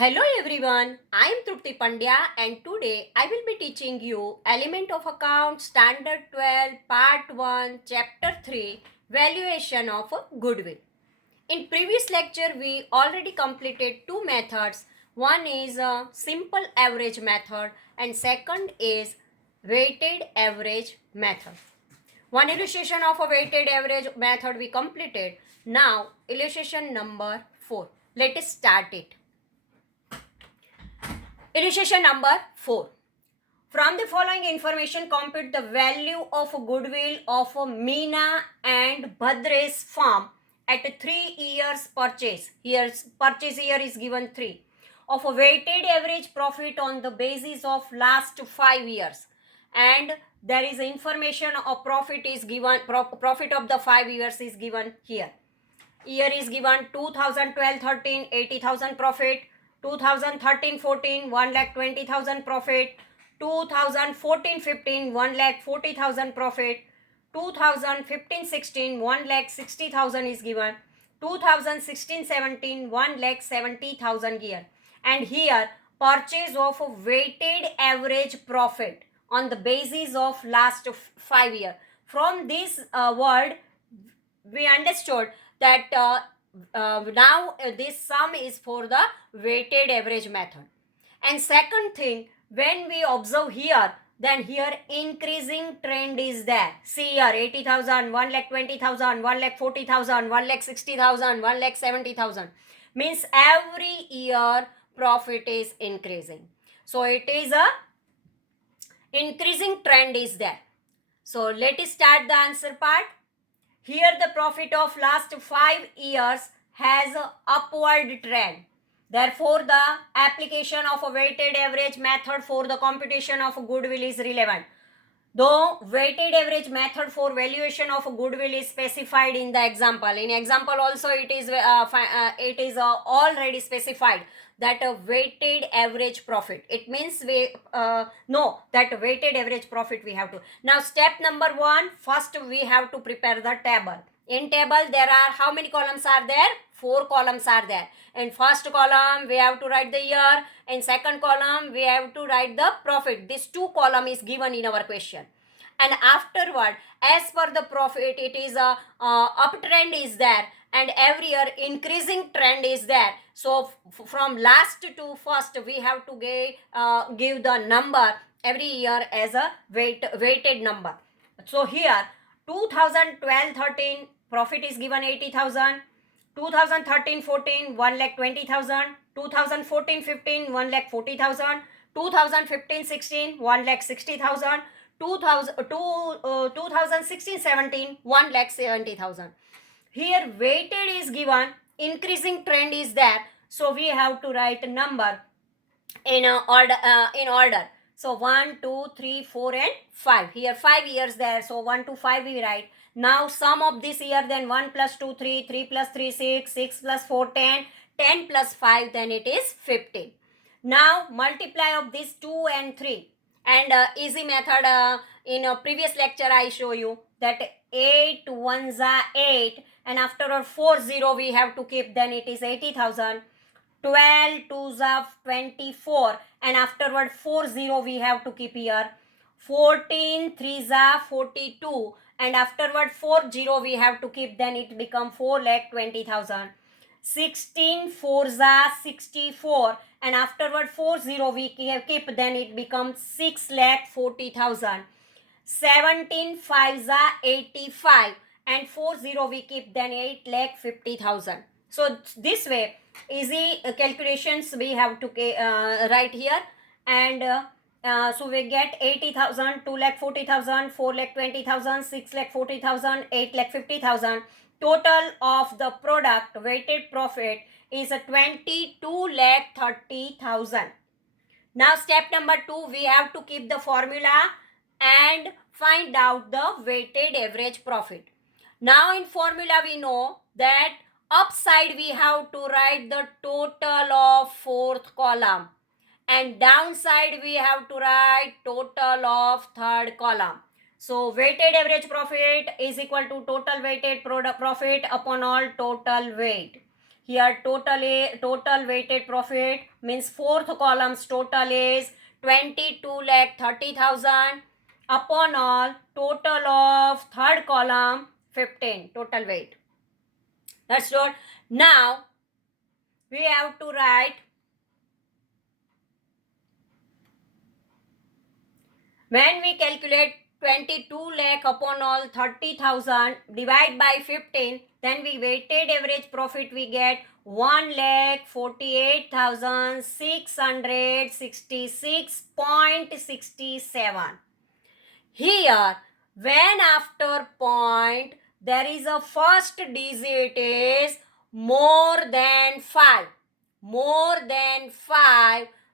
Hello everyone, I am Trupti Pandya and today I will be teaching you Element of Account Standard 12 Part 1 Chapter 3 Valuation of Goodwill. In previous lecture we already completed two methods. One is a simple average method and second is weighted average method. One illustration of a weighted average method we completed. Now illustration number 4. Let us start it. Illustration number 4. From the following information, compute the value of goodwill of Meena and Bhadresh farm at 3 years purchase. Here, purchase year is given 3. Of a weighted average profit on the basis of last 5 years. And there is information of profit is given, profit of the 5 years is given here. Year is given 2012-13, 80,000 profit. 2013-14, 1,20,000 profit. 2014-15, 1,40,000 profit. 2015-16, 1,60,000 is given. 2016-17, 1,70,000 given. And here purchase of a weighted average profit on the basis of last 5 years. From this word we understood that now this sum is for the weighted average method. And second thing, when we observe here, then here increasing trend is there. See here 80,000, 1,20,000, 1,40,000, 1,60,000, 1,70,000. Means every year profit is increasing. So it is a increasing trend is there. So let us start the answer part. Here the profit of last 5 years has an upward trend. Therefore, the application of a weighted average method for the computation of goodwill is relevant. Though weighted average method for valuation of goodwill is specified in the example. In example also it is already specified that a weighted average profit. It means we know that weighted average profit we have to. Now step number 1, first we have to prepare the table. In table there are how many columns are there? 4 columns are there. In first column we have to write the year. In second column we have to write the profit. This 2 column is given in our question. And afterward, as per the profit, it is a uptrend is there, and every year increasing trend is there. So from last to first, we have to give the number every year as a weighted number. So here 2012-13 profit is given 80,000. 2013-14 1,20,000. 2014-15 1,40,000. 2015-16 1,60,000. 2016-17 1,70,000. Here weighted is given, increasing trend is there, so we have to write a number in order. So 1, 2, 3, 4 and 5. Here 5 years there, so 1 to 5 we write. Now sum of this year, then 1 plus 2 3, 3 plus 3 6, 6 plus 4 10, 10 plus 5, then it is 15. Now multiply of this 2 and 3. And easy method, in a previous lecture I show you that 8 ones are 8, and after a 4 0 we have to keep, then it is 80,000. 12 twos are 24, and afterward 4 0 we have to keep here. 14 threes are 42, and afterward 4 0 we have to keep, then it become 4,20,000. 16 fours are 64, and afterward 4 0 we keep, then it becomes 6,40,000. 17 fives are 85, and 4 0 we keep, then 8,50,000. So this way easy calculations we have to write here. And so we get 80,000, 2,40,000, 4,20,000, 6,40,000, 8,50,000. Total of the product weighted profit is 22,30,000. Now step number 2, we have to keep the formula and find out the weighted average profit. Now in formula we know that upside we have to write the total of 4th column, and downside we have to write total of 3rd column. So weighted average profit is equal to total weighted product profit upon all total weight. Here total weighted profit means fourth column's total is 22,30,000 upon all total of third column 15 total weight. That's what. Now we have to write when we calculate 22 lakh upon all 30,000 divide by 15, then we weighted average profit we get 1,48,666.67. Here, when after point there is a first digit is more than 5,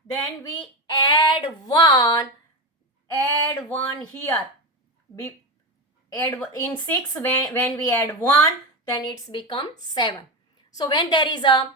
then we add 1 here. Add in 6 when we add 1, then it's become 7. So when there is a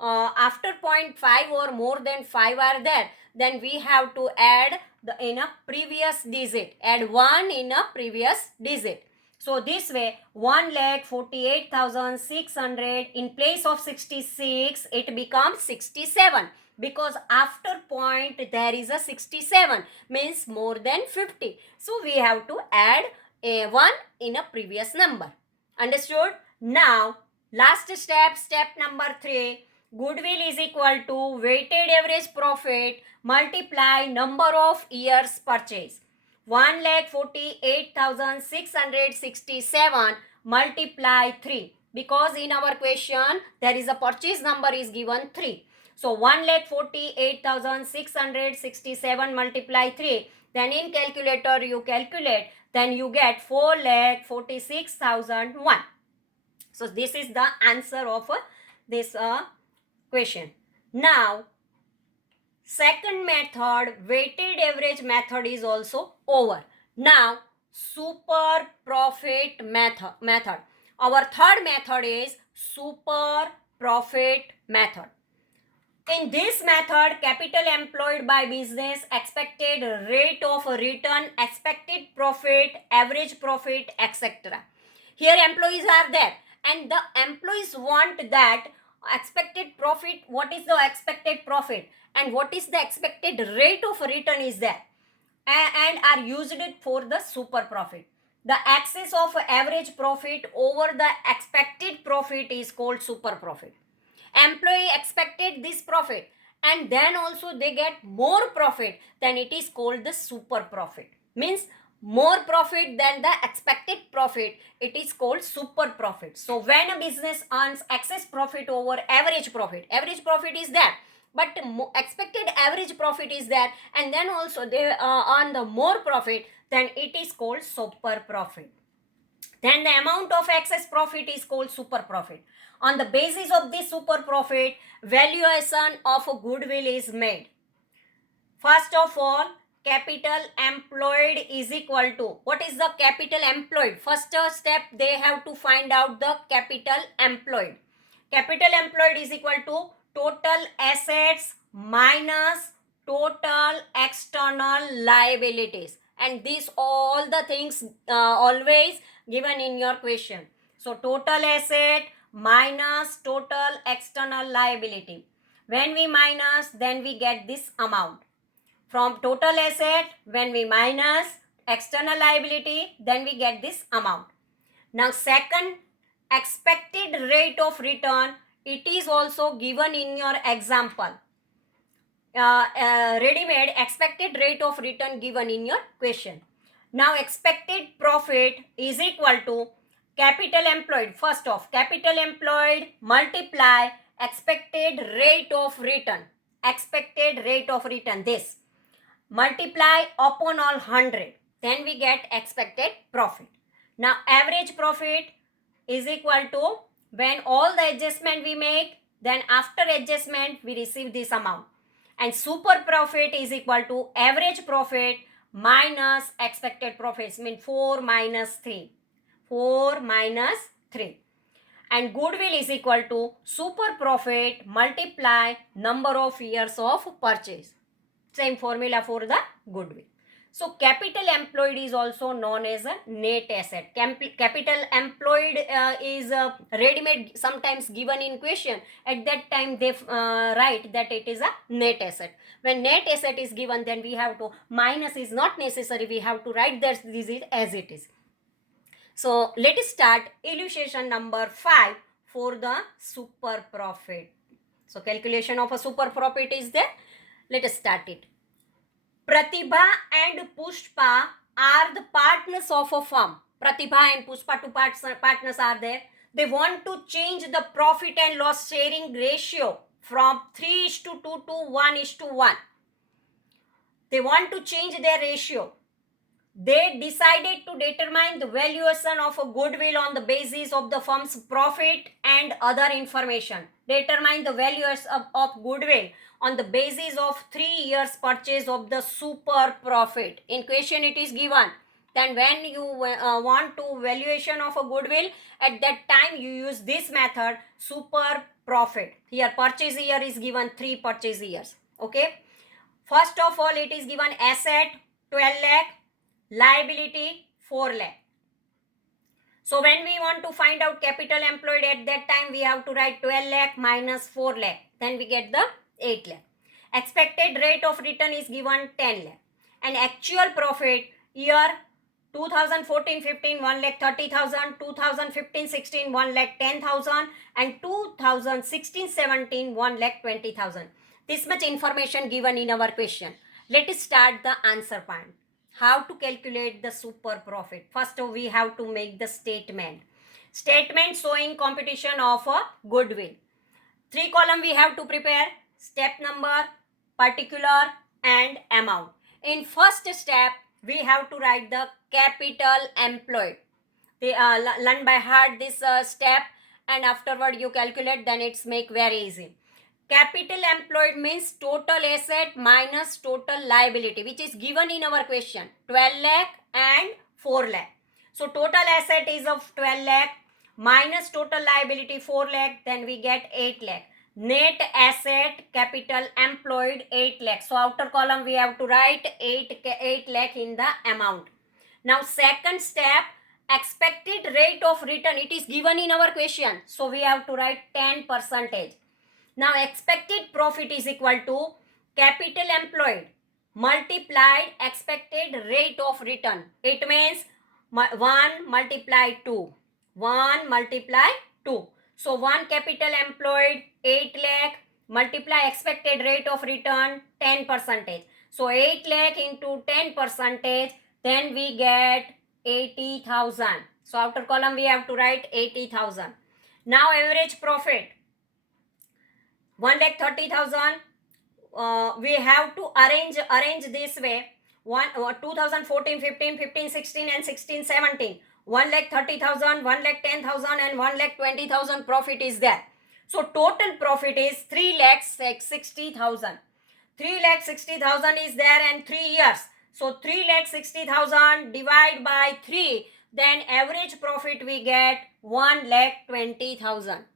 after 0.5 or more than 5 are there, then we have to add in a previous digit. Add 1 in a previous digit. So this way 1,48,600 in place of 66 it becomes 67. Because after point there is a 67 means more than 50. So we have to add a 1 in a previous number. Understood? Now last step number 3. Goodwill is equal to weighted average profit multiply number of years purchase. 1,48,667 multiply 3. Because in our question there is a purchase number is given 3. So 1,48,667 multiply 3. Then in calculator you calculate. Then you get 4,46,001. So this is the answer of this question. Now second method, weighted average method is also over. Now super profit method. Our third method is super profit method. In this method, capital employed by business, expected rate of return, expected profit, average profit, etc. Here employees are there and the employees want that expected profit, what is the expected profit and what is the expected rate of return is there and are used it for the super profit. The excess of average profit over the expected profit is called super profit. Employee expected this profit and then also they get more profit, then it is called the super profit. Means more profit than the expected profit, it is called super profit. So when a business earns excess profit over average profit is there, but expected average profit is there and then also they earn the more profit, then it is called super profit. Then the amount of excess profit is called super profit. On the basis of this super profit, valuation of a goodwill is made. First of all, capital employed is equal to, what is the capital employed? First step, they have to find out the capital employed. Capital employed is equal to total assets minus total external liabilities. And these all the things always given in your question. So total asset minus total external liability. When we minus, then we get this amount. From total asset, when we minus external liability, then we get this amount. Now second, expected rate of return, it is also given in your example. Ready-made expected rate of return given in your question. Now expected profit is equal to capital employed. First off, capital employed multiply expected rate of return. Expected rate of return, this. Multiply upon all 100. Then we get expected profit. Now average profit is equal to, when all the adjustment we make, then after adjustment we receive this amount. And super profit is equal to average profit minus expected profits, means 4 minus 3. 4 minus 3. And goodwill is equal to super profit multiply number of years of purchase. Same formula for the goodwill. So capital employed is also known as a net asset. Capital employed is ready-made, sometimes given in question. At that time they write that it is a net asset. When net asset is given, then we have to, minus is not necessary, we have to write that this is as it is. So let us start illustration number 5 for the super profit. So calculation of a super profit is there. Let us start it. Pratibha and Pushpa are the partners of a firm. Pratibha and Pushpa, two partners are there. They want to change the profit and loss sharing ratio from 3:2 to 1:1. They want to change their ratio. They decided to determine the valuation of a goodwill on the basis of the firm's profit and other information. Determine the values of goodwill on the basis of 3 years purchase of the super profit. In question it is given. Then when you want to valuation of a goodwill, at that time you use this method, super profit. Here purchase year is given 3 purchase years. Okay. First of all, it is given asset 12 lakh. Liability 4 lakh. So when we want to find out capital employed, at that time we have to write 12 lakh minus 4 lakh. Then we get the 8 lakh. Expected rate of return is given 10 lakh. And actual profit year 2014-15 1 lakh 30,000, 2015-16 1 lakh 10,000 and 2016-17 1 lakh 20,000. This much information given in our question. Let us start the answer part. How to calculate the super profit? First we have to make the statement. Statement showing competition of a goodwill. 3 column we have to prepare. Step number, particular and amount. In first step we have to write the capital employed. They learn by heart this step, and afterward you calculate, then it's make very easy. Capital employed means total asset minus total liability, which is given in our question, 12 lakh and 4 lakh. So total asset is of 12 lakh minus total liability 4 lakh, then we get 8 lakh. Net asset capital employed 8 lakh. So outer column we have to write 8 lakh in the amount. Now second step, expected rate of return, it is given in our question. So we have to write 10%. Now expected profit is equal to capital employed multiplied expected rate of return. It means 1 multiply 2. 1 multiply 2. So 1 capital employed 8 lakh multiply expected rate of return 10%. So 8 lakh into 10%, then we get 80,000. So outer column we have to write 80,000. Now average profit 1,30,000. We have to arrange this way. 2014, 15, 15, 16 and 16, 17. 1,30,000, 1,10,000 and 1,20,000 profit is there. So total profit is 3,60,000. 3,60,000 is there and 3 years. So 3,60,000 divided by 3, then average profit we get 1,20,000.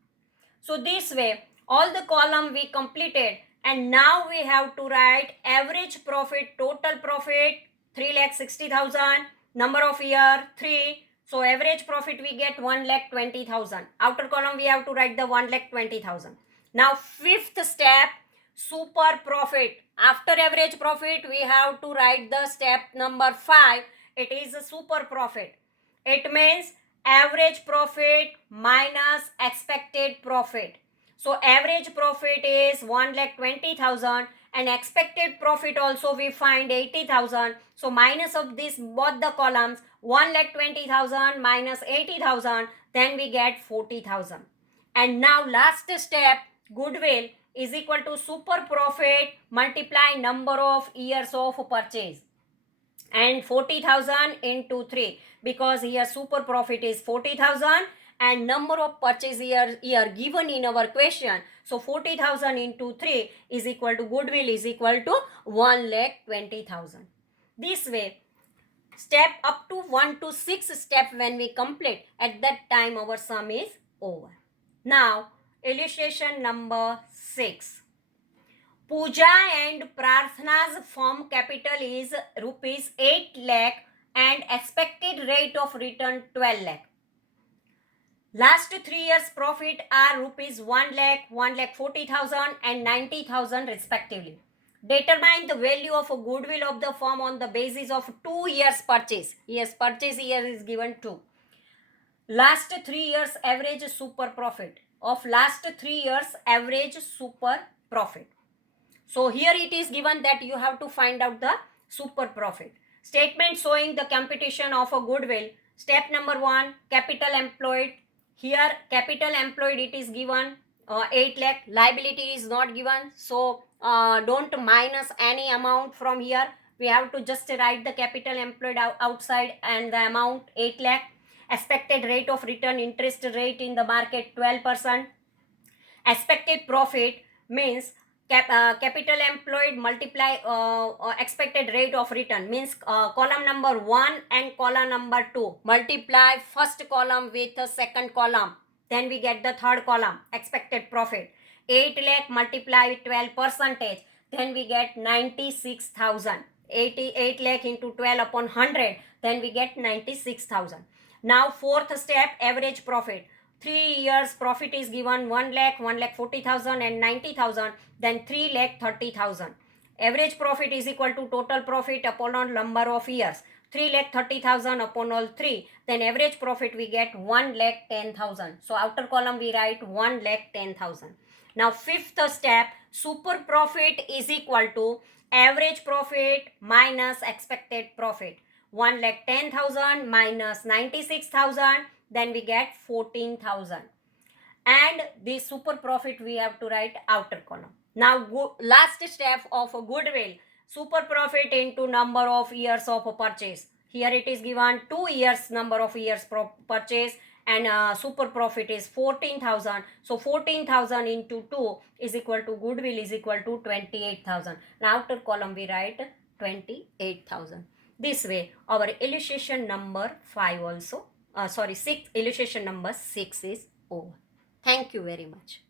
So this way all the column we completed, and now we have to write average profit, total profit 3,60,000, number of year 3. So average profit we get 1,20,000. Outer column we have to write the 1,20,000. Now fifth step, super profit. After average profit we have to write the step number 5. It is a super profit. It means average profit minus expected profit. So average profit is 1,20,000 and expected profit also we find 80,000. So minus of this both the columns, 1,20,000 minus 80,000, then we get 40,000. And now last step, goodwill is equal to super profit multiply number of years of purchase. And 40,000 into 3, because here super profit is 40,000 and number of purchase year given in our question. So 40,000 into 3 is equal to goodwill is equal to 1,20,000. This way, step up to 1 to 6 step when we complete, at that time our sum is over. Now illustration number 6. Pooja and Prarthana's firm capital is rupees 8 lakh and expected rate of return 12 lakh. Last 3 years profit are rupees 1 lakh, 1 lakh 40,000 and 90,000 respectively. Determine the value of a goodwill of the firm on the basis of 2 years purchase. Yes, purchase year is given 2. Last 3 years average super profit. Of last 3 years average super profit. So here it is given that you have to find out the super profit. Statement showing the computation of a goodwill. Step number 1, capital employed. Here capital employed it is given 8 lakh. Liability is not given. So don't minus any amount from here. We have to just write the capital employed outside and the amount 8 lakh. Expected rate of return, interest rate in the market 12%. Expected profit means capital employed multiply expected rate of return, means column number 1 and column number 2 multiply first column with the second column, then we get the third column expected profit. 8 lakh multiply with 12%, then we get 96,000. 88 lakh into 12 upon 100, then we get 96,000. Now fourth step, average profit. 3 years profit is given 1 lakh, 1 lakh 40,000 and 90,000, then 3 lakh 30,000. Average profit is equal to total profit upon all number of years. 3 lakh 30,000 upon all 3, then average profit we get 1 lakh 10,000. So outer column we write 1 lakh 10,000. Now fifth step, super profit is equal to average profit minus expected profit. 1 lakh 10,000 minus 96,000, then we get 14,000. And the super profit we have to write outer column. Now last step of a goodwill, super profit into number of years of purchase. Here it is given 2 years number of years purchase, and super profit is 14,000. So 14,000 into 2 is equal to goodwill is equal to 28,000. Now outer column we write 28,000. This way our illustration number 5 also 6, illustration number 6 is over. Thank you very much.